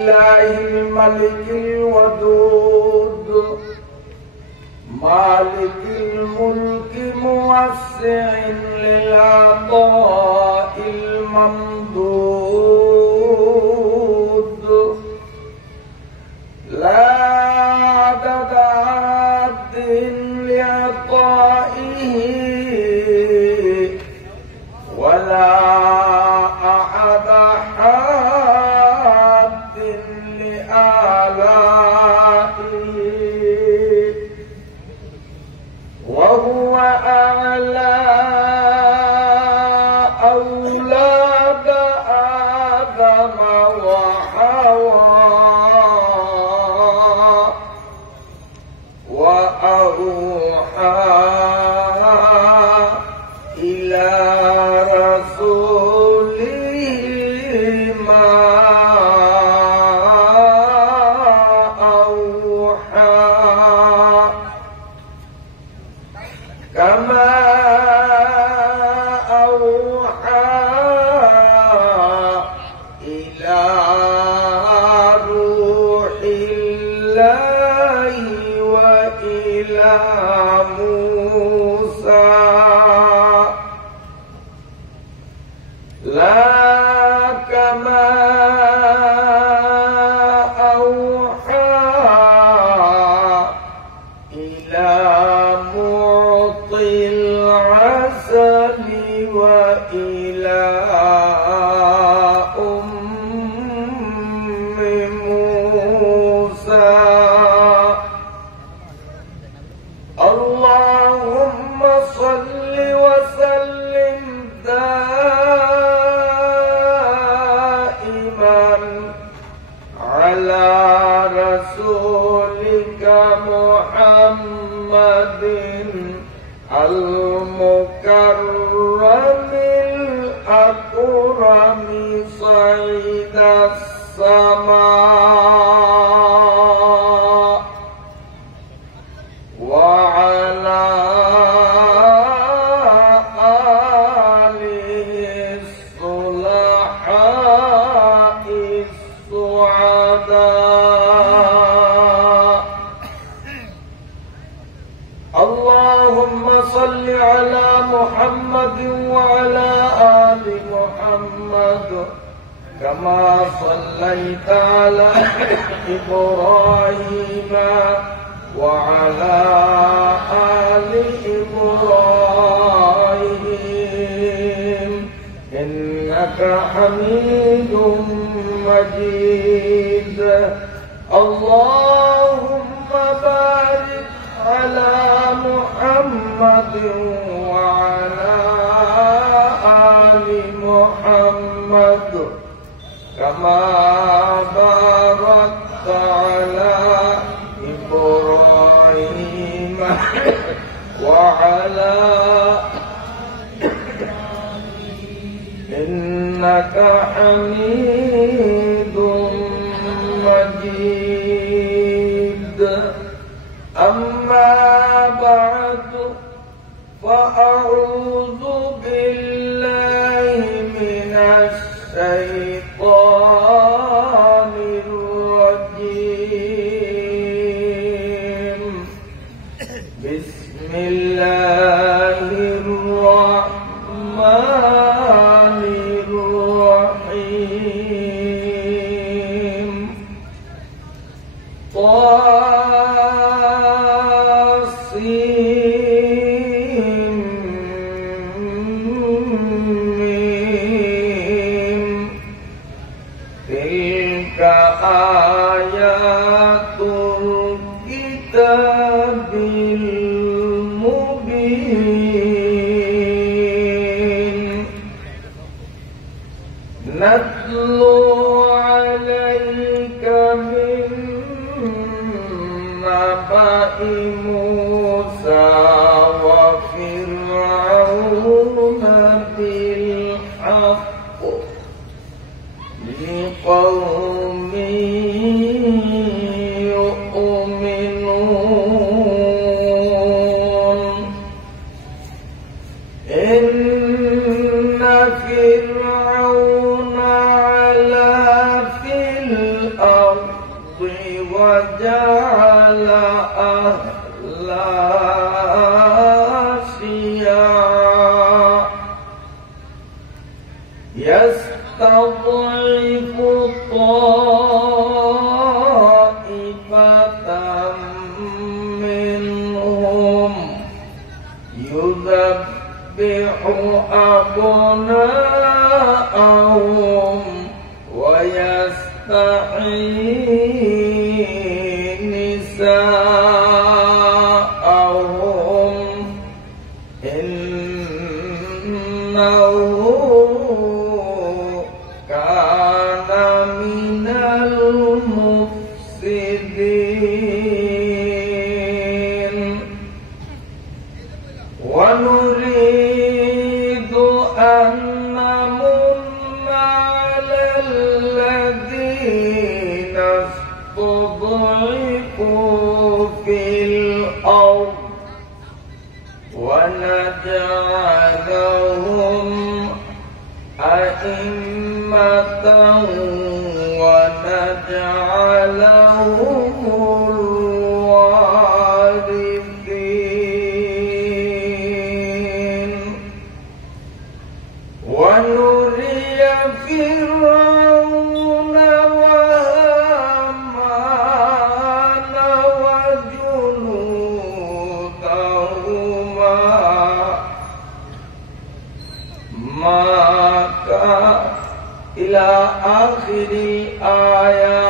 الله الملك الودود مالك الملك موسع للعطاء الممدود لا عدد عد لعطائه ولا أحد حاد لآلائه وهو أعلى أولاد آدم وحواء وأوحى إلى رسوله ما أوحى كما أوحى إلى روح الله وإلى موسى لا كما أوحى إلى معطي العسل وإلى أم موسى اللهم صل وسلم دائما على رسولك محمد المكرم الأكرم صعيد السماء وعلى آله الصلحاء السعداء اللهم صل على محمد وعلى آل محمد كما صليت على إبراهيم وعلى آل إبراهيم إنك حميد مجيد اللهم بارك على محمد وعلى آل محمد كما باركت على إبراهيم وعلى إنك حميد مجيد أما بعد فأعوذ بالله من الشيطان الرجيم بسم الله الرحمن الرحيم تلك آيات الكتاب المبين نتلو عليك من نبأ موسى وفرعون بالحق لقوم يؤمنون إن فرعون علا في الأرض الأرض وجعل أهلها شيعا يستضعف طائفة منهم يذبح أبناءهم ويستحيي نساءهم إنه كان من المفسدين ونريد أن نمن على الذين استضعفوا في الأرض ونجعلهم أئمة ونجعلهم الوارثين ونري فرعون وهامان وجنودهما ما كان إلى آخر الآية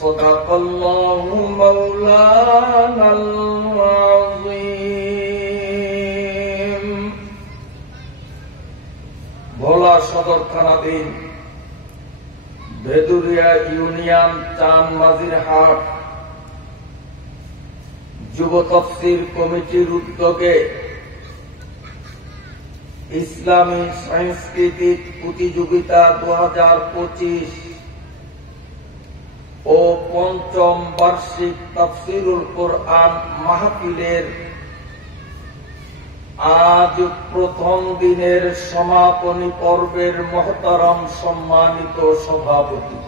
صدق الله مولانا العظيم ভোলা সদর থানাধীন ভেদুরিয়া ইউনিয়ন চাঁদমাঝিরহাট যুব তাফসীর কমিটির উদ্যোগে ইসলামী সাংস্কৃতিক প্রতিযোগিতা 2025 ও পঞ্চম বার্ষিক তাফসীরুল কোরআন মাহফিলের আজ প্রথম দিনের সমাপনী পর্বের মহতারাম সম্মানিত সভাপতি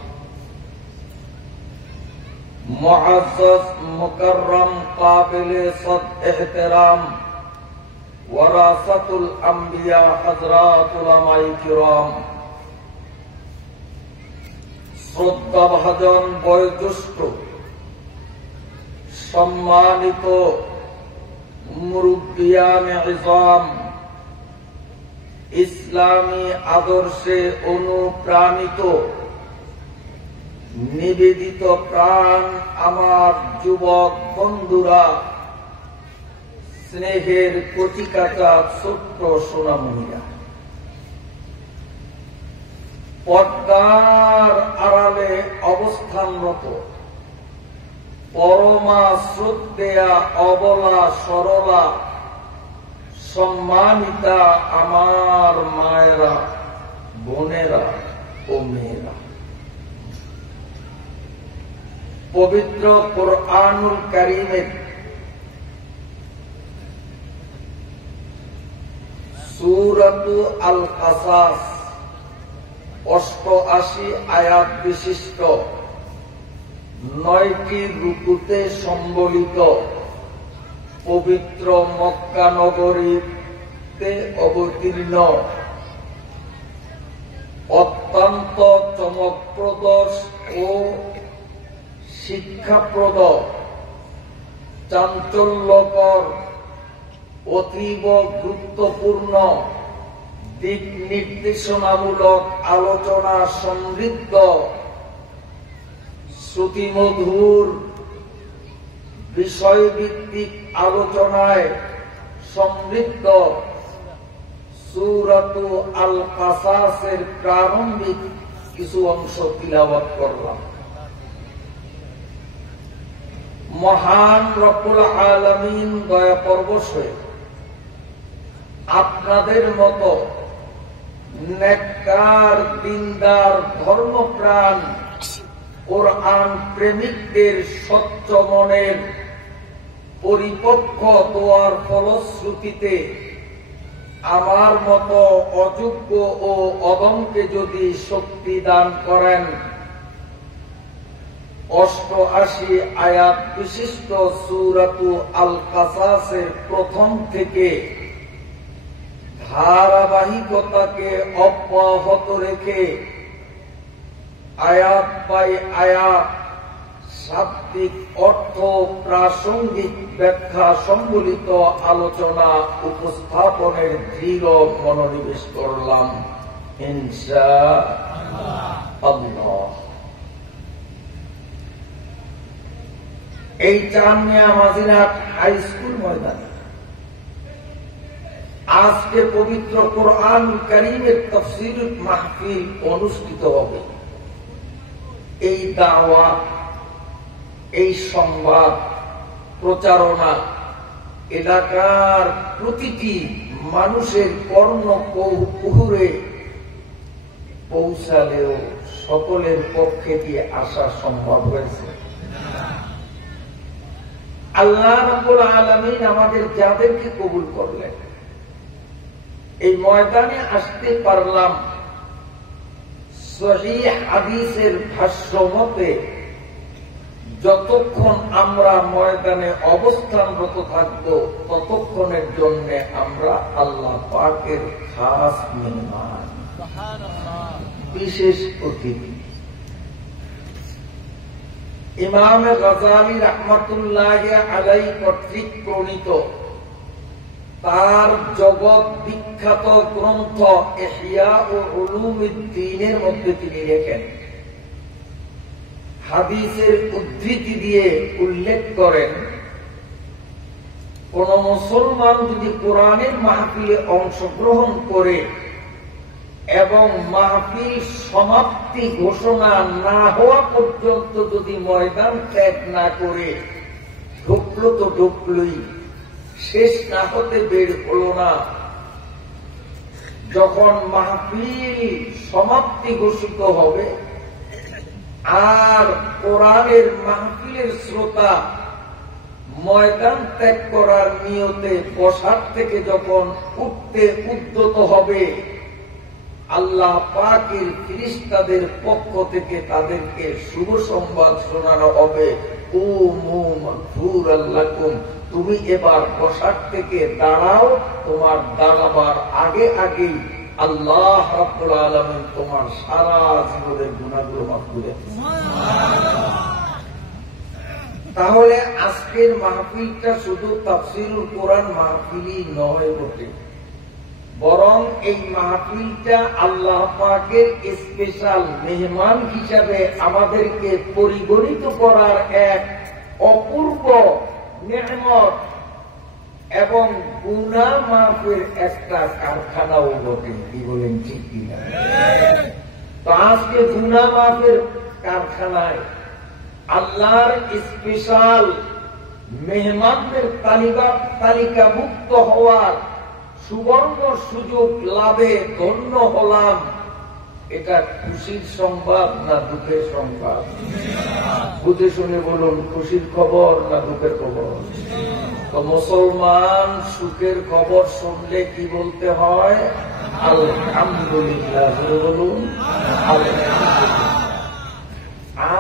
মুআজ্জাজ মুকাররম কাবিলে সদ ইহতিরাম ওয়ারাসাতুল আম্বিয়া হযরত উলামায়ে কিরাম শ্রদ্ধাভাজন বয়োজ্যেষ্ঠ সম্মানিত মুরব্বিয়ানে ইজাম ইসলামী আদর্শে অনুপ্রাণিত নিবেদিত প্রাণ আমার যুবক বন্ধুরা স্নেহের কচিকাঁচা ছোট্ট সোনামণিরা পর্দার আড়ালে অবস্থানরত পরমা শ্রদ্ধেয়া অবলা সরলা সম্মানিতা আমার মায়েরা বোনেরা ও মেয়েরা পবিত্র কোরআনুল কারীমের সূরাতু আল কাসাস 88 আয়াত বিশিষ্ট 9টি রুকুতে সম্বলিত পবিত্র মক্কা নগরীতে অবতীর্ণ অত্যন্ত চমকপ্রদ ও শিক্ষাপ্রদ চাঞ্চল্যকর অতীব গুরুত্বপূর্ণ দিক নির্দেশনামূলক আলোচনা সমৃদ্ধ শ্রুতিমধুর বিষয়ভিত্তিক আলোচনায় সমৃদ্ধ সূরাতু আল কাসাসের প্রারম্ভিক কিছু অংশ তিলাওয়াত করলাম। মহান রব্বুল আলামিন দয়া পরবশ হয়ে আপনাদের মতো নেককার দিনদার ধর্মপ্রাণ কোরআন প্রেমিকদের স্বচ্ছ মনের পরিপক্ক দোয়ার ফলশ্রুতিতে আমার মতো অযোগ্য ও অদমকে যদি শক্তি দান করেন, 88 আয়াত বিশিষ্ট সূরাতু আল কাসাসের প্রথম থেকে ধারাবাহিকতাকে অব্যাহত রেখে আয়াত বাই আয়াত শাব্দিক অর্থ প্রাসঙ্গিক ব্যাখ্যা সম্বলিত আলোচনা উপস্থাপনের দৃঢ় মনোনিবেশ করলাম ইনশাআল্লাহ। এই জামিয়া মাজিরাত হাই স্কুল ময়দানে আজকে পবিত্র কোরআন কারীমের তাফসীর মাহফিল অনুষ্ঠিত হবে। এই দাওয়াত, এই সংবাদ প্রচারণা এলাকার প্রতিটি মানুষের কর্ণকুহরে পৌঁছালেও সকলের পক্ষে দিয়ে আসা সম্ভব হয়েছে। আল্লাহ রাব্বুল আলামিন আমাদের যাদেরকে কবুল করলেন, এই ময়দানে আসতে পারলাম, সহিহ হাদিসের ভাষ্য মতে যতক্ষণ আমরা ময়দানে অবস্থানরত থাকব ততক্ষণের জন্য আমরা আল্লাহ পাকের খাস মেহমান, বিশেষ অতিথি। ইমাম গাযালী রাহমাতুল্লাহ আলাইহি কর্তৃক প্রণীত তার জগৎ বিখ্যাত গ্রন্থ ইহয়া উলুমিদ্দীনের মধ্যে তিনি লেখেন, হাদিসের উদ্ধৃতি দিয়ে উল্লেখ করেন, কোন মুসলমান যদি কোরআনের মাহফিলে অংশগ্রহণ করে এবং মাহফিল সমাপ্তি ঘোষণা না হওয়া পর্যন্ত যদি ময়দান ত্যাগ না করে, ঢুকলো তো ঢুকলই, শেষ না হতে বের হলো না, যখন মাহফিল সমাপ্তি ঘোষিত হবে আর কোরআনের মাহফিলের শ্রোতা ময়দান ত্যাগ করার নিয়তে বসার থেকে যখন উঠতে উদ্যত হবে, আল্লাহ পাকের ফেরেশতাদের পক্ষ থেকে তাদেরকে শুভ সংবাদ শোনানো হবে, কুমু মাগফুরাল লাকুম, তুমি এবার বসার থেকে দাঁড়াও, তোমার দাঁড়াবার আগে আগেই আল্লাহ রাব্বুল আলামিন তোমার সারা জীবনের গুনাহগুলো মাফ করে দেন। তাহলে আজকের মাহফিলটা শুধু তাফসীরুল কোরআন মাহফিলই নয় বটে, বরং এই মাহফিলটা আল্লাহ পাকের স্পেশাল মেহমান হিসাবে আমাদেরকে পরিগণিত করার এক অপূর্ব নেয়ামত এবং গুনাহ মাফের একটা কারখানাও বটে। কি বলেন, ঠিক কিনা? তো আজকে গুনাহ মাফের কারখানায় আল্লাহর স্পেশাল মেহমানদের তালিকাভুক্ত হওয়ার সুবর্ণ সুযোগ লাভে ধন্য হলাম। এটা খুশির সংবাদ না দুঃখের সংবাদ? বুঝে শুনে বলুন, খুশির খবর না দুঃখের খবর? তো মুসলমান সুখের খবর শুনলে কি বলতে হয়? আলহামদুলিল্লাহ বলুন, আলহামদুলিল্লাহ।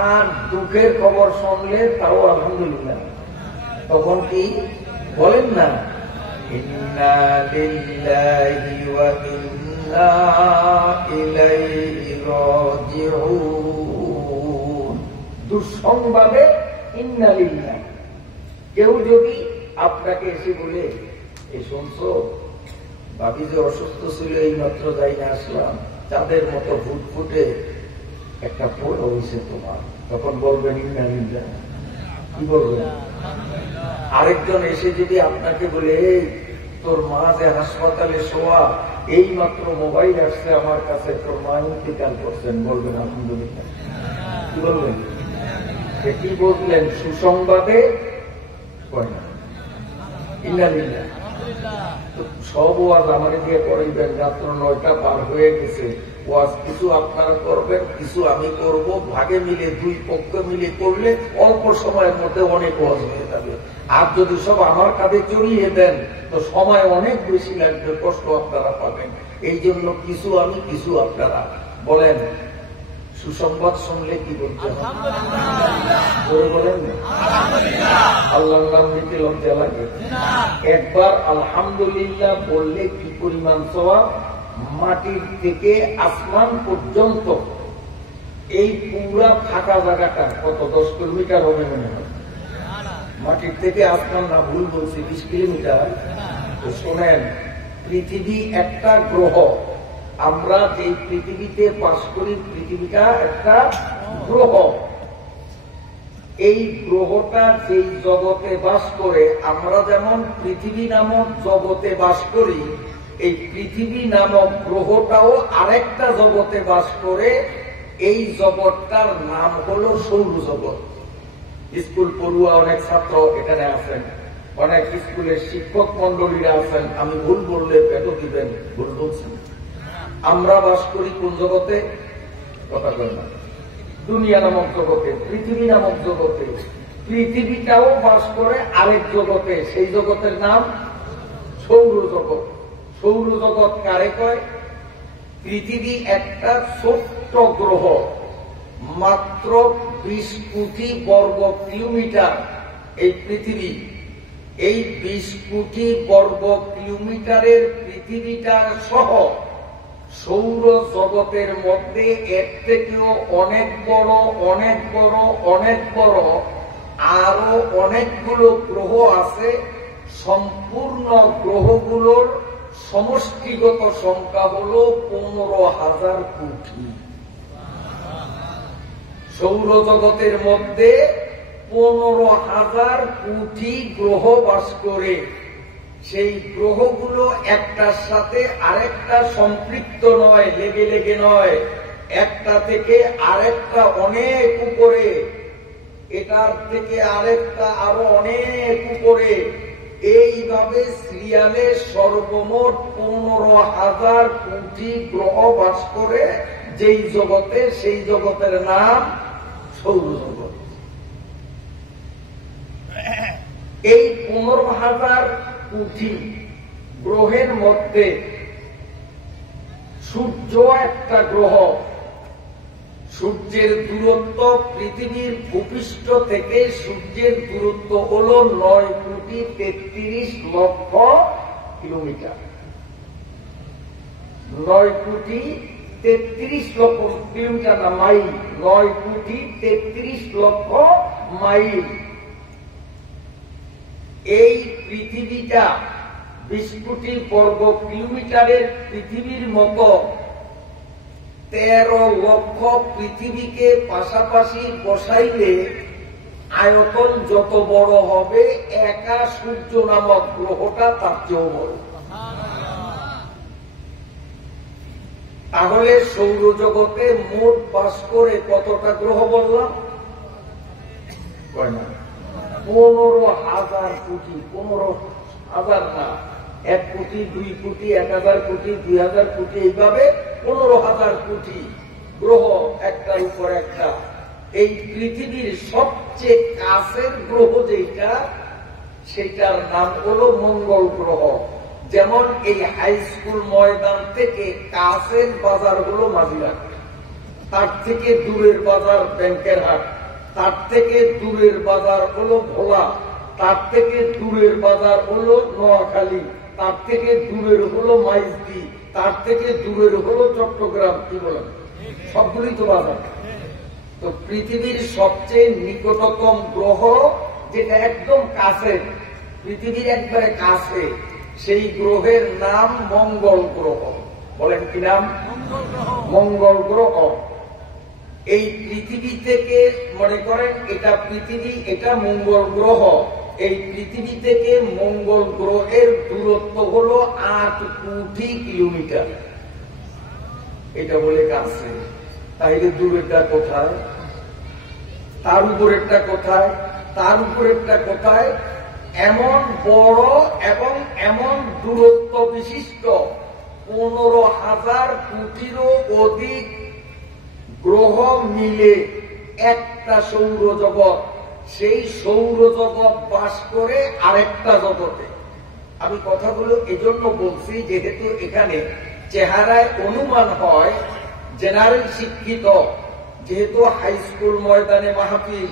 আর দুঃখের খবর শুনলে তাও আলহামদুলিল্লাহ। তখন কি বলেন না, ইন্না লিল্লাহি ওয়া ইন্না ইলাইহি রাজিউন। দুঃসংবাদে ইন্না লিল্লাহ। কেউ যদি আপনাকে এসে বলে, এই শুনছো ভাবি যে অসুস্থ ছিল, এই মাত্র যাই না আসলাম, তাদের মতো ফুটফুটে একটা ফোন হয়েছে তোমার, তখন বলবেন ইন্না লিল্লাহ। কি বলবেন? আরেকজন এসে যদি আপনাকে বলে, এই তোর মা যে হাসপাতালে শোয়া, এই মাত্র মোবাইল আসছে আমার কাছে, তোর মা ইন্তেকাল করছেন, বলবেন আলহামদুলিল্লাহ। কি বলবেন? কি বললেন? সুসংবাদে ইন্না লিল্লাহ। সব ওয়াজ আমাকে দিয়ে করাইবেন, রাত্র 9টা পার হয়ে গেছে, ওয়াজ কিছু আপনারা করবেন, কিছু আমি করব, ভাগে মিলে দুই পক্ষ মিলে করলে অল্প সময়ের মধ্যে অনেক ওয়াজ হয়ে যাবে। আর যদি সব আমার কাঁধে চড়িয়ে দেন তো সময় অনেক বেশি লাগবে, কষ্ট আপনারা পাবেন। এই জন্য কিছু আমি, কিছু আপনারা। বলেন, সুসংবাদ শুনলে কি বলতে হবে? বলেন আল্লাহর নাম নিতে লজ্জা লাগে? একবার আলহামদুলিল্লাহ বললে কি পরিমাণ সওয়াব! মাটির থেকে আসমান পর্যন্ত এই পুরা ফাঁকা জায়গাটা কত 10 কিলোমিটার হবে মনে হয়। মাটির থেকে আসমান না, ভুল বলছি, 20 কিলোমিটার। তো শোনেন, পৃথিবী একটা গ্রহ। আমরা যে পৃথিবীতে বাস করি, পৃথিবীটা একটা গ্রহ। এই গ্রহটা যেই জগতে বাস করে, আমরা যেমন পৃথিবী নামক জগতে বাস করি, এই পৃথিবী নামক গ্রহটাও আরেকটা জগতে বাস করে। এই জগৎটার নাম হলো সৌরজগৎ। স্কুল পড়ুয়া অনেক ছাত্র এখানে আছেন, অনেক স্কুলের শিক্ষক মন্ডলীরা আছেন। আমি ভুল বললে পেটো দিবেন, ভুল বলছেন। আমরা বাস করি কোন জগতে? কথা বলেন না। দুনিয়া নামক জগতে, পৃথিবী নামক জগতে। পৃথিবীটাও বাস করে আরেক জগতে, সেই জগতের নাম সৌরজগৎ। সৌরজগৎ কারে কয়? পৃথিবী একটা ছোট্ট গ্রহ, মাত্র 20 কোটি বর্গ কিলোমিটার এই পৃথিবী। এই 20 কোটি বর্গ কিলোমিটারের পৃথিবীটা সহ সৌর জগতের মধ্যে এর থেকেও অনেক বড়, অনেক বড়, অনেক বড় আরো অনেকগুলো গ্রহ আছে। সম্পূর্ণ গ্রহগুলোর সমষ্টিগত সংখ্যা হল 15,000 কোটি। সৌরজগতের মধ্যে 15,000 কোটি গ্রহ বাস করে। সেই গ্রহগুলো একটার সাথে আরেকটা সম্পৃক্ত নয়, লেগে লেগে নয়, একটা থেকে আরেকটা অনেক উপরে, এটার থেকে আরেকটা আরো অনেক উপরে। এইভাবে সিরিয়ালে সর্বমোট 15,000 কোটি গ্রহ বাস করে যেই জগতে, সেই জগতের নাম সৌরজগৎ। এই 15,000 কোটি গ্রহের মধ্যে সূর্য একটা গ্রহ। সূর্যের দূরত্ব পৃথিবীর ভূপৃষ্ঠ থেকে সূর্যের দূরত্ব হল 9,33,00,000 কিলোমিটার। 9,33,00,000 কিলোমিটার না, মাইল। 9,33,00,000 মাইল। এই পৃথিবীটা 20 কোটি বর্গ কিলোমিটারের পৃথিবীর মতো 13 লক্ষ পৃথিবীকে পাশাপাশি বসাইলে আয়তন যত বড় হবে, একা সূর্য নামক গ্রহটা তার চেয়েও বড়। তাহলে সৌরজগতে মোট বাস করে কতটা গ্রহ বললাম? 15,000 কোটি। 15,000 না, 1 কোটি, 2 কোটি, 1,000 কোটি, 2,000 কোটি, এইভাবে 15,000 কোটি গ্রহ একটার উপর একটা। এই পৃথিবীর সবচেয়ে কাছের গ্রহ যেটা, সেটার নাম হলো মঙ্গল গ্রহ। যেমন এই হাই স্কুল ময়দান থেকে কাছের বাজার হলো মাঝিরহাট, তার থেকে দূরের বাজার ব্যাংকের হাট, তার থেকে দূরের বাজার হলো ভোলা, তার থেকে দূরের বাজার হলো নোয়াখালী, তার থেকে দূরের হলো মাইজদি, তার থেকে দূরের হলো চট্টগ্রাম। কি বলেন? সবগুলি তো বাজার। তো পৃথিবীর সবচেয়ে নিকটতম গ্রহ যেটা একদম কাছে, পৃথিবীর একবারে কাছে, সেই গ্রহের নাম মঙ্গল গ্রহ। বলেন কি নাম? মঙ্গল গ্রহ। এই পৃথিবী থেকে মনে করেন এটা পৃথিবী, এটা মঙ্গল গ্রহ। এই পৃথিবী থেকে মঙ্গল গ্রহের দূরত্ব হল 8 কোটি কিলোমিটার। এটা বলে কাছে। তাইলে দূরেরটা কোথায়? তার উপরেরটা কোথায়? তার উপরেরটা কোথায়? এমন বড় এবং এমন দূরত্ব বিশিষ্ট 15,000 কোটিরও অধিক গ্রহ মিলে একটা সৌরজগৎ। সেই সৌরজগৎ বাস করে আরেকটা জগতে। আমি কথাগুলো এজন্য বলছি, যেহেতু এখানে চেহারায় অনুমান হয় জেনারেল শিক্ষিত, যেহেতু হাই স্কুল ময়দানে মাহফিল,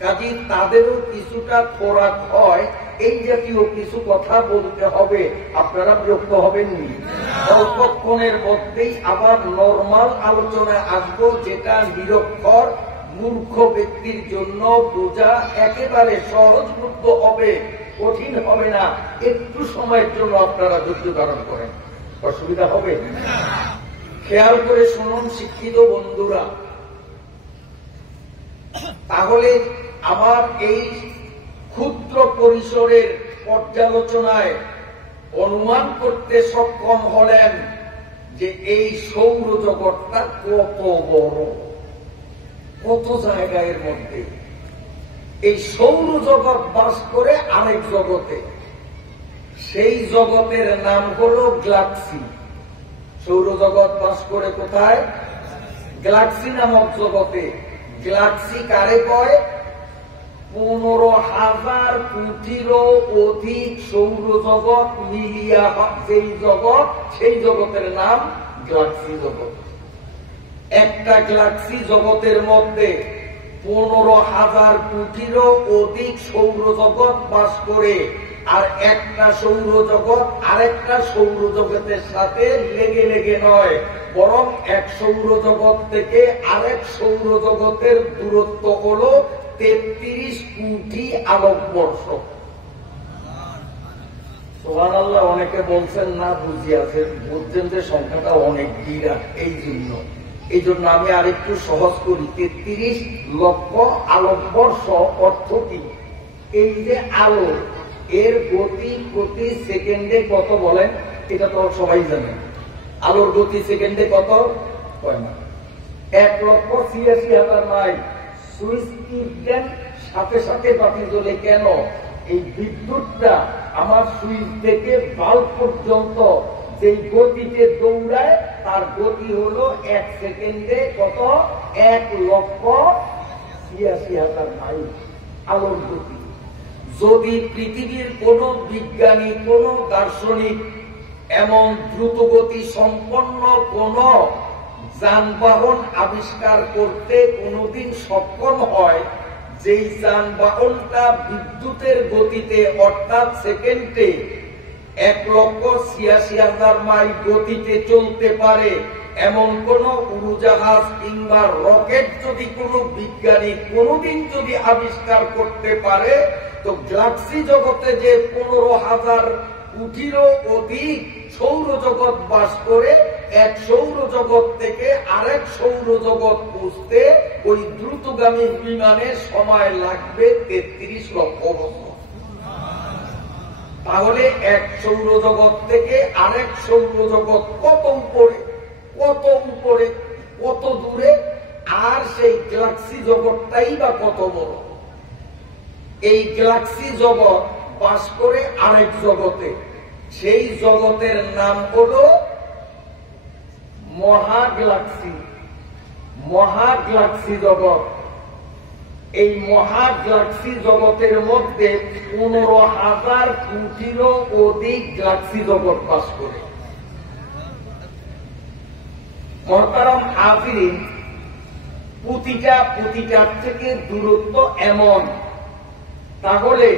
কাজে তাদেরও কিছুটা খোরাক হয়, এই জাতীয় কিছু কথা বলতে হবে। আপনারা বিরক্ত হবেননি? অল্পক্ষণের মধ্যেই আবার নরমাল আলোচনায় আসবো, যেটা নিরক্ষর মূর্খ ব্যক্তির জন্য বোঝা একেবারে সহজলভ্য হবে, কঠিন হবে না। একটু সময়ের জন্য আপনারা ধৈর্য ধারণ করেন, অসুবিধা হবে। খেয়াল করে শুনুন শিক্ষিত বন্ধুরা, তাহলে আমার এই ক্ষুদ্র পরিসরের পর্যালোচনায় অনুমান করতে সক্ষম হলেন যে এই সৌরজগৎটা কত বড়, কত জায়গার মধ্যে। এই সৌরজগৎ বাস করে আরেক জগতে, সেই জগতের নাম হলো গ্যালাক্সি। সৌরজগৎ বাস করে কোথায়? গ্যালাক্সি নামক জগতে। গ্যালাক্সি কারে কয়? 15,000 কোটিরও অধিক সৌরজগৎ মিলিয়া যেই জগৎ, সেই জগতের নাম গ্যালাক্সি জগৎ। একটা গ্যালাক্সি জগতের মধ্যে 15,000 কোটিরও অধিক সৌরজগৎ বাস করে, আর একটা সৌরজগৎ আরেকটা সৌরজগতের সাথে লেগে লেগে নয়, বরং এক সৌরজগৎ থেকে আরেক সৌরজগতের দূরত্ব হল 33 কোটি আলোকবর্ষ। সুবহানাল্লাহ। অনেকে বলছেন না বুঝিয়াছেন, বুঝছেন যে সংখ্যাটা অনেক বিরাট। এই জন্য আমি আরেকটু সহজ করি। 33 লক্ষ আলোকবর্ষ অর্থ কি? এই যে আলো, এর গতি প্রতি সেকেন্ডে কত বলেন? এটা তো সবাই জানেন। আলোর গতি সেকেন্ডে কত? 1,86,000 মাইল। সুইচ টিপ দেন, সাথে সাথে বাতি জ্বলে। কেন? এই বিদ্যুৎটা আমার সুইচ থেকে বাল্ব পর্যন্ত যে গতিতে দৌড়ায়, তার গতি হলো 1 সেকেন্ডে কত? 1,86,000 মাইল আলোর গতি। যদি পৃথিবীর কোন বিজ্ঞানী, কোন দার্শনিক এমন দ্রুতগতি সম্পন্ন কোন যানবাহন আবিষ্কার করতে কোনদিন সক্ষম হয়, যেই যানবাহনটা বিদ্যুতের গতিতে অর্থাৎ সেকেন্ডে 1,86,000 মাইল গতিতে চলতে পারে, এমন কোন উড়োজাহাজ কিংবা রকেট যদি কোন বিজ্ঞানী কোনদিন যদি আবিষ্কার করতে পারে, তো গ্যালাক্সি জগতে যে 15,000 কোটিরও অধিক সৌরজগৎ বাস করে, এক সৌরজগৎ থেকে আরেক সৌরজগৎ পৌঁছতে ওই দ্রুতগামী বিমানের সময় লাগবে 33 লক্ষ বছর। তাহলে এক সৌরজগৎ থেকে আরেক সৌরজগৎ কত উপরে, কত উপরে, কত দূরে, আর সেই গ্যালাক্সি জগৎটাই বা কত বড়। এই গ্যালাক্সি জগৎ বাস করে আরেক জগতে, সেই জগতের নাম হলো মহাগ্যালাক্সি। মহাগ্যালাক্সি জগৎ। এই মহাগ্যালাক্সি জগতের মধ্যে 15,000 কোটিরও অধিক গ্যালাক্সি জগৎ বাস করে। মহতারাম হাজিরিন, প্রতিটার থেকে দূরত্ব এমন। তাহলে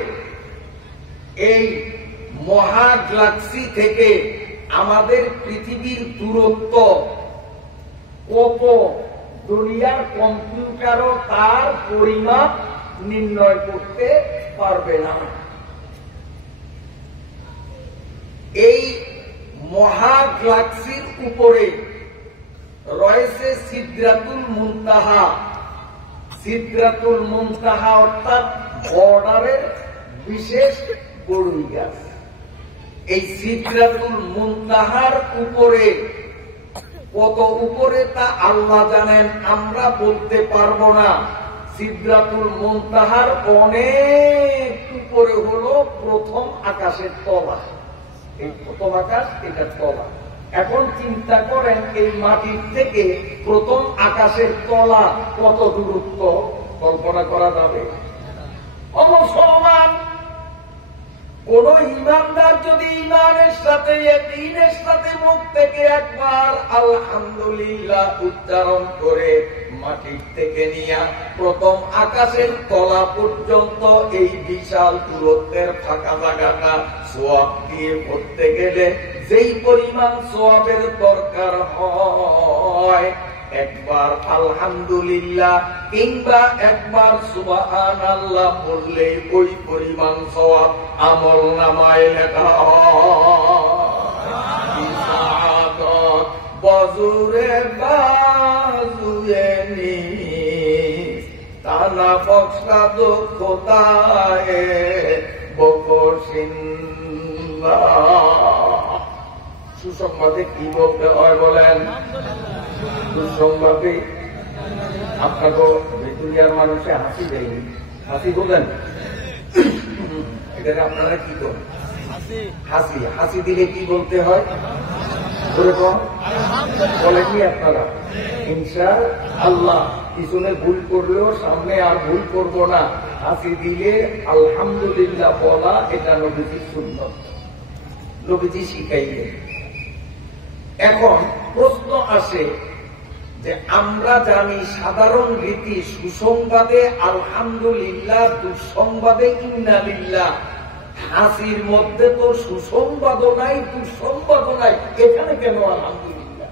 এই মহাগ্যালাক্সি থেকে আমাদের পৃথিবীর দূরত্ব কত, দুনিয়ার কম্পিউটারও তার পরিমাপ নির্ণয় করতে পারবে না। এই মহাগ্যালাক্সির উপরে রয়েছে সিদরাতুল মুনতাহা। সিদরাতুল মুনতাহা অর্থাৎ বর্ডারের বিশেষ বড়ই গাছ। এই সিদরাতুল মুনতাহার উপরে কত উপরে তা আল্লাহ জানেন, আমরা বলতে পারবো না। সিদরাতুল মুনতাহার অনেক উপরে হলো প্রথম আকাশের তলা। এই প্রথম আকাশ, এটা তলা। এখন চিন্তা করেন এই মাটির থেকে প্রথম আকাশের তলা কত দূরত্ব, কল্পনা করা যাবে? অমুসলমান কোন ইমানদার যদি ইমানের সাথে দিনের সাথে মুখ থেকে একবার আলহামদুলিল্লাহ উচ্চারণ করে মাটির থেকে নিয়ে প্রথম আকাশের তলা পর্যন্ত এই বিশাল দূরত্বের ফাঁকা জায়গাটা সোয়াব দিয়ে করতে গেলে যেই পরিমাণ সোয়াবের দরকার হয়, একবার আলহামদুলিল্লাহ কিংবা একবার সুবহানাল্লাহ বললে ওই পরিমাণ সওয়াব আমল নামায় লেখা হয়। বজুরে বাজুয়ে নি তানা বক্সা দুঃখতায় বকশিন্দা। সুসংবাদে কি বলতে হয় বলেন? দুঃসংবাদে আপনাকে ভেতুরিয়ার মানুষে হাসি দেয়নি, হাসি বলেন, এটাকে আপনারা কি করেন? হাসি। হাসি দিলে কি বলতে হয় বলেননি আপনারা? ইনশাআল্লাহ পিছনে ভুল করলেও সামনে আর ভুল করব না। হাসি দিলে আলহামদুলিল্লাহ বলা, এটা নবীজির সুন্নাত, নবীজি শিখাইলেন। এখন প্রশ্ন আসে যে আমরা জানি সাধারণ রীতি সুসংবাদে আলহামদুলিল্লাহ, দুঃসংবাদে ইন্না লিল্লাহ। হাসির মধ্যে তো সুসংবাদও নাই দুঃসংবাদও নাই, এখানে কেন আলহামদুলিল্লাহ?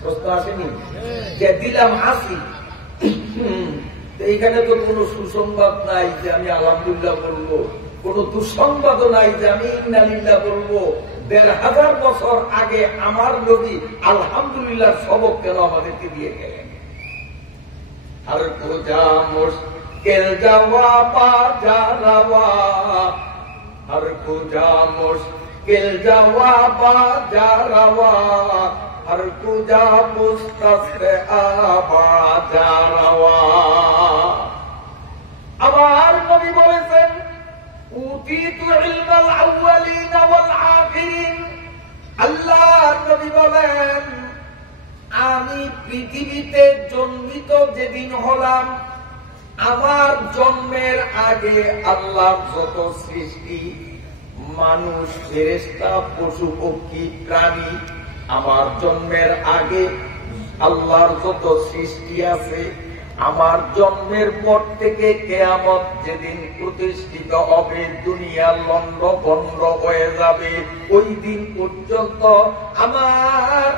প্রশ্ন আসেনি যে দিলাম হাসি, এইখানে তো কোনো সুসংবাদ নাই যে আমি আলহামদুলিল্লাহ বলবো, কোনো দুঃসংবাদও নাই যে আমি ইন্না লিল্লাহ বলবো। ১,৫০০ বছর আগে আমার নবী আলহামদুলিল্লাহ সবক কেন আমাদেরকে দিয়ে গেলেন? আর কোজা মুশকিল জওয়াবা জারাওয়া, আর কোজা মুশকিল জওয়াবা জারাওয়া, আর কোজা মুস্তাসরে আবা জারাওয়া। আবার নবী বলেছেন উতিতু ইলমাল আউয়ালিন ওয়াল আখিরিন। আল্লাহ নবী বলেন আমি পৃথিবীতে জন্মিত যেদিন হলাম, আমার জন্মের আগে আল্লাহর যত সৃষ্টি, মানুষ, ফেরেশতা, পশু পক্ষী, প্রাণী, আমার জন্মের আগে আল্লাহর যত সৃষ্টি আছে, আমার জন্মের পর থেকে কিয়ামত যেদিন প্রতিষ্ঠিত হবে, দুনিয়া লন্ড ভন্ড হয়ে যাবে, ওই দিন পর্যন্ত, আমার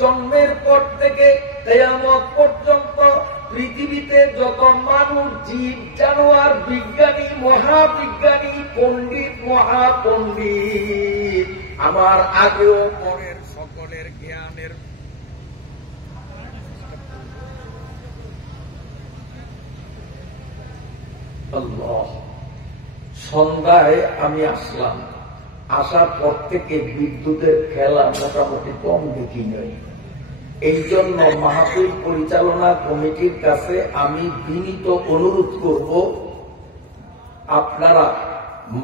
জন্মের পর থেকে কিয়ামত পর্যন্ত পৃথিবীতে যত মানুষ, জীব, জানোয়ার, বিজ্ঞানী, মহাবিজ্ঞানী, পণ্ডিত, মহাপণ্ডিত, আমার আগেও পরের সকলের জ্ঞানের সন্ধ্যায় আমি আসলাম, আসার পর থেকে বিদ্যুতের খেলা মোটামুটি কম দেখি নাই। এই জন্য মাহফিল পরিচালনা কমিটির কাছে আমি বিনীত অনুরোধ করব, আপনারা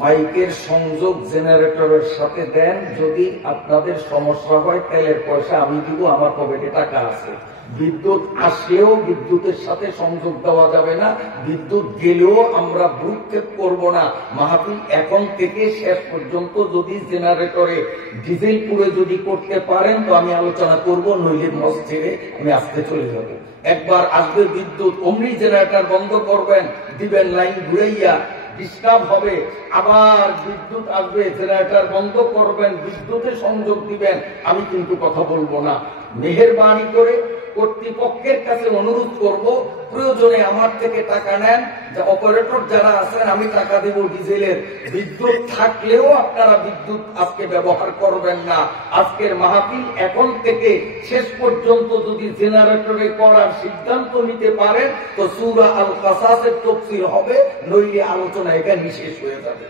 মাইকের সংযোগ জেনারেটরের সাথে দেন। যদি আপনাদের সমস্যা হয় তেলের পয়সা আমি দিব, আমার পকেটে টাকা আছে। বিদ্যুৎ আসলেও বিদ্যুতের সাথে সংযোগ দেওয়া যাবে না, বিদ্যুৎ গেলেও আমরা ভ্রুক্ষেপ করব না। মাহফিল এখন থেকে শেষ পর্যন্ত যদি জেনারেটরে ডিজেল পুরে যদি করতে পারেন তো আমি আলোচনা করব, নইলে মঞ্চ ছেড়ে আমি আসতে চলে যাব। একবার আসবে বিদ্যুৎ, অমনি জেনারেটর বন্ধ করবেন, দিবেন লাইন ঘুরাইয়া, ডিস্টার্ব হবে। আবার বিদ্যুৎ আসবে, জেনারেটর বন্ধ করবেন, বিদ্যুতে সংযোগ দিবেন, আমি কিন্তু কথা বলবো না। মেহেরবানি করে কর্তৃপক্ষের কাছে অনুরোধ করব, প্রয়োজনে আমার থেকে টাকা নেন, যে অপারেটর যারা আছেন আমি টাকা দেব ডিজেলের। বিদ্যুৎ থাকলেও আপনারা বিদ্যুৎ আজকে ব্যবহার করবেন না। আজকের মাহফিল এখন থেকে শেষ পর্যন্ত যদি জেনারেটরে করার সিদ্ধান্ত নিতে পারেন তো সূরা আল কাসাসের তাফসীর হবে, নইলে আলোচনা এখানে শেষ হয়ে যাবে।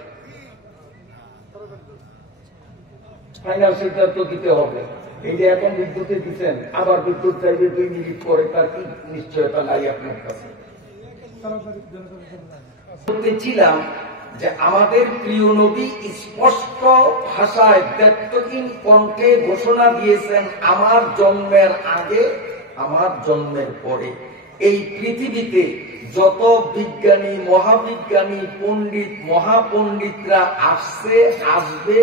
ফাইনাল সিদ্ধান্ত দিতে হবে। এই যে এখন বিদ্যুতে দিচ্ছেন, আবার বিদ্যুৎ চাইবে 2 মিনিট পরে, তার কি নিশ্চয়তা নাই আপনার কাছে? বলতেছিলাম যে আমাদের প্রিয় নবী স্পষ্ট ভাষায় ব্যক্তহীন কণ্ঠে ঘোষণা দিয়েছেন, আমার জন্মের আগে, আমার জন্মের পরে এই পৃথিবীতে যত বিজ্ঞানী, মহাবিজ্ঞানী, পণ্ডিত, মহাপণ্ডিতরা আসছে, আসবে,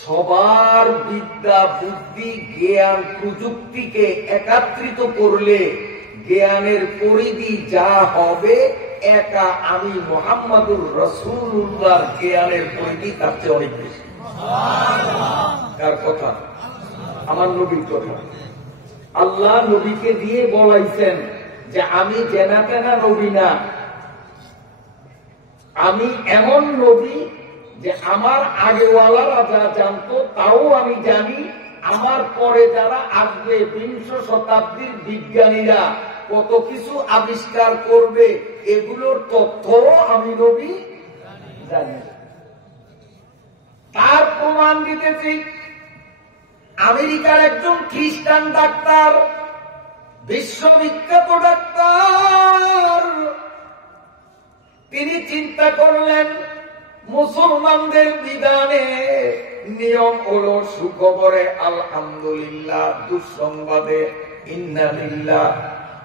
সবার বিদ্যা বুদ্ধি জ্ঞান প্রযুক্তিকে একত্রিত করলে জ্ঞানের পরিধি যা হবে একা আমি মুহাম্মাদুর রাসূলুল্লাহর জ্ঞানের পরিধি তার চেয়ে অনেক বেশি। কার কথা? আমার নবীর কথা। আল্লাহ নবীকে দিয়ে বলাইছেন যে আমি জেনা তেনা নবী না, আমি এমন নবী যে আমার আগেওয়ালারা যা জানতো তাও আমি জানি, আমার পরে যারা আসবে 20 শতাব্দীর বিজ্ঞানীরা কত কিছু আবিষ্কার করবে এগুলোর তথ্য আমি নবী জানি। তার প্রমাণ দিতেছি আমেরিকার একজন খ্রিস্টান ডাক্তার, বিশ্ববিখ্যাত ডাক্তার, তিনি চিন্তা করলেন মুসলমানদের বিধানে নিয়ম হলো সুখবরে আলহামদুলিল্লাহ, দুঃসংবাদে ইন্না লিল্লাহ,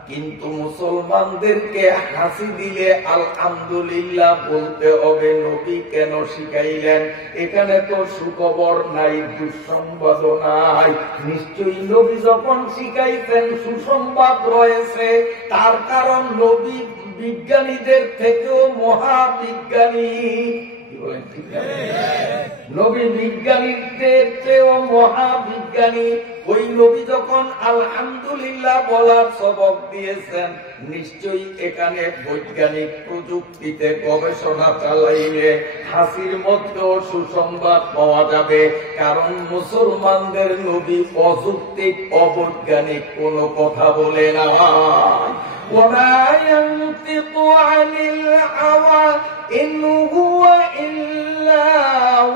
কিন্তু মুসলমানদেরকে হাসি দিলে আলহামদুলিল্লাহ বলতে হবে। নবী কেন শিখাইলেন? এখানে তো সুখবর নাই, দুঃসংবাদ নাই। নিশ্চয়ই নবী যখন শিখাইছেন সুসংবাদ রয়েছে, তার কারণ নবী বিজ্ঞানীদের থেকেও মহাবিজ্ঞানী। নবী বিজ্ঞানীদের চেয়েও মহাবিজ্ঞানী। ওই নবী যখন আলহামদুলিল্লাহ বলার সবক দিয়েছেন, নিশ্চয়ই এখানে বৈজ্ঞানিক প্রযুক্তিতে গবেষণা চালাইলে হাসির মধ্যেও সুসংবাদ পাওয়া যাবে। কারণ মুসলমানদের নবী অযৌক্তিক অবৈজ্ঞানিক কোনো কথা বলে না। وما ينطق عن الهوى إن هو إلا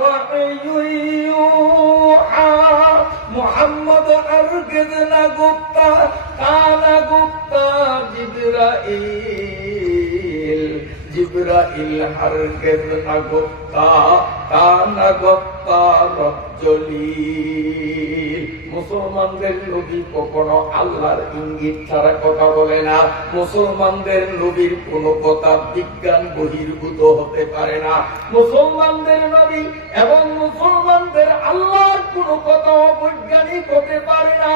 وحي يوحى। محمد هرگز نہ گفتا کانا گفتا জিবরাইল হরগিজ না গফতা কানা গফতা রজ্জলিল। মুসলমানদের নবী কখনো আল্লাহর ইঙ্গিত ছাড়া কথা বলে না। মুসলমানদের নবীর কোন কথা বিজ্ঞান বহির্ভূত হতে পারে না। মুসলমানদের নবী এবং মুসলমানদের আল্লাহর কোন কথা অবৈজ্ঞানিক হতে পারে না।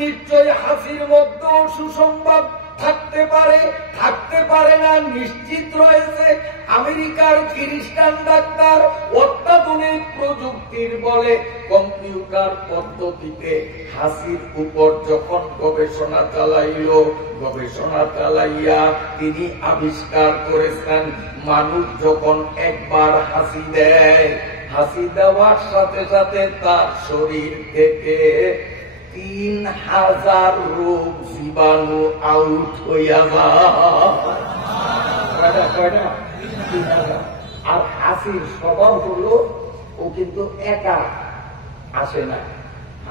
নিশ্চয় হাসির মধ্যেও সুসংবাদ থাকতে পারে না, নিশ্চিত রয়েছে। আমেরিকার খ্রিস্টান ডাক্তার অত্যাধুনিক প্রযুক্তির বলে কম্পিউটার পদ্ধতিতে হাসির উপর যখন গবেষণা চালাইয়া তিনি আবিষ্কার করেছেন, মানুষ যখন একবার হাসি দেয়, হাসি দেওয়ার সাথে সাথে তার শরীর থেকে 3000 রোগ জীবাণু আউট হইয়া যায়। আর হাসির স্বভাব হলো ও কিন্তু একা আসে না।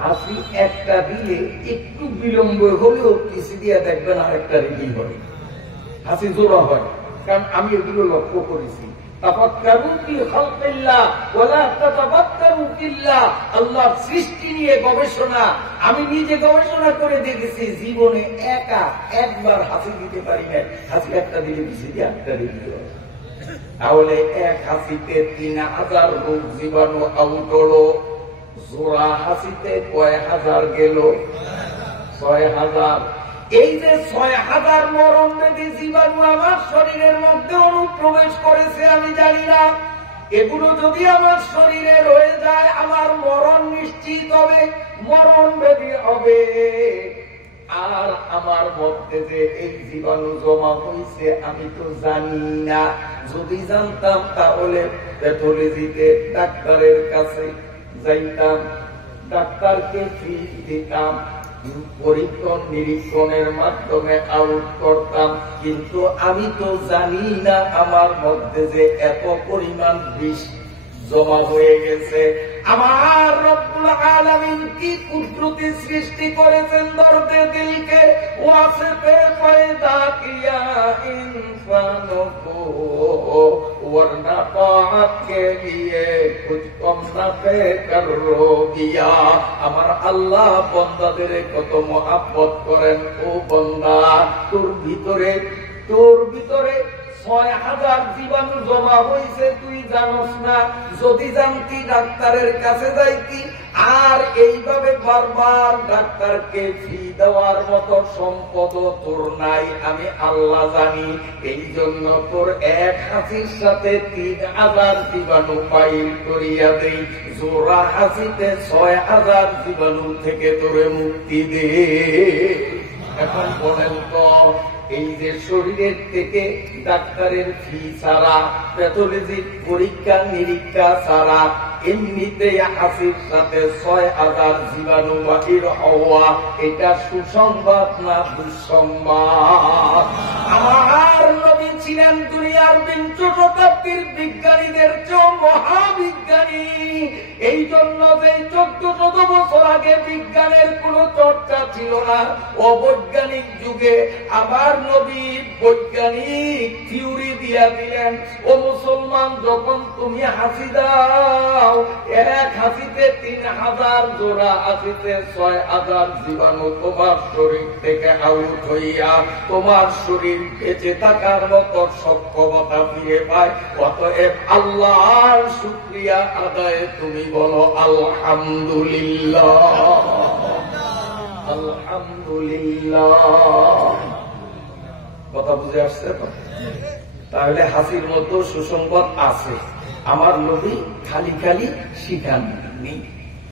হাসি একটা দিলে একটু বিলম্ব হলেও কিছু দিয়ে দেখবেন আর একটা রেডি হয়, হাসি জোড়া হয়। কারণ আমি এগুলো লক্ষ্য করেছি। আল্লাহর সৃষ্টি নিয়ে গবেষণা আমি নিজে গবেষণা করে দেখেছি, জীবনে একবার হাসি দিতে পারি না। হাসি একটা দিলে বেশি দিয়ে একটা দিতে হয়। তাহলে এক হাসিতে 3000 রোগ জীবাণু আউট হলো। জোড়া হাসিতে কয় হাজার গেল? 6000। এই যে 6000 মরণবেদী জীবাণু আমার শরীরের মধ্যে অনুপ্রবেশ করেছে আমি জানি না। এগুলো যদি আমার শরীরে রয়ে যায় আমার মরণ নিশ্চিত হবে, মরণবেদী হবে। আর আমার মধ্যে যে এই জীবাণু জমা হয়েছে আমি তো জানি না। যদি জানতাম তাহলে প্যাথোলজিতে ডাক্তারের কাছে যাইতাম, ডাক্তারকে ফি দিতাম, পরীক্ষণ নিরীক্ষণের মাধ্যমে আউট করতাম। কিন্তু আমি তো জানি না আমার মধ্যে যে এত পরিমাণ বিষ জমা হয়ে গেছে। আমার রব্বুল আলামিন কি কুদরতি সৃষ্টি করেছেন দর্দে দিলকে ওয়াসিফে পয়দা কিয়া ইনসানো কো ওয়ারনা তাআত কে লিয়ে কুছ কম না পে করো গিয়া। আমার আল্লাহ বান্দাদের কত মহব্বত করেন। ও বান্দা, তোর ভিতরে 6000 জীবাণু জমা হয়েছে, তুই জানোস না? যদি জানতি ডাক্তারের কাছে যাইতি। আর এইভাবে বারবার ডাক্তারকে ফি দেওয়ার মতো সম্পদ তোর নাই, আমি আল্লাহ জানি। এই জন্য তোর এক হাসির সাথে 3000 জীবাণু ফাইল করিয়া দেই, জোড়া হাসিতে 6000 জীবাণু থেকে তোরে মুক্তি দে। এখন বলেন তো, এই যে শরীরের থেকে ডাক্তারের ফি ছাড়া, প্যাথোলজির পরীক্ষা নিরীক্ষা ছাড়া এমনিতে হাসির সাথে 6000 জীবাণু বাহির হওয়া, এটা সুসংবাদ না দুঃসংবাদ? আমার নবী ছিলেন দুনিয়ার 20 শতাব্দীর বিজ্ঞানীদের চেয়েও মহাবিজ্ঞানী। এই জন্য যে 1400 বছর আগে বিজ্ঞানের কোন চর্চা ছিল না, অবৈজ্ঞানিক যুগে আবার নবী বৈজ্ঞানিক থিওরি দিয়া দিলেন। ও মুসলমান, যখন তুমি হাসি দাও, এক হাসিতে 3000 জোড়া, হাসিতে 6000 জীবাণু তোমার শরীর থেকে আউট হইয়া তোমার শরীর বেঁচে থাকার মতো সক্ষমতা ফিরে পায়। অতএব আল্লাহর শুকরিয়া আদায়ে তুমি বলো আলহামদুলিল্লাহ, আলহামদুলিল্লাহ। কথা বুঝে আসছে তো? তাহলে হাসির মতো সুসংবাদ আছে। আমার নবী খালি খালি শিখাননি।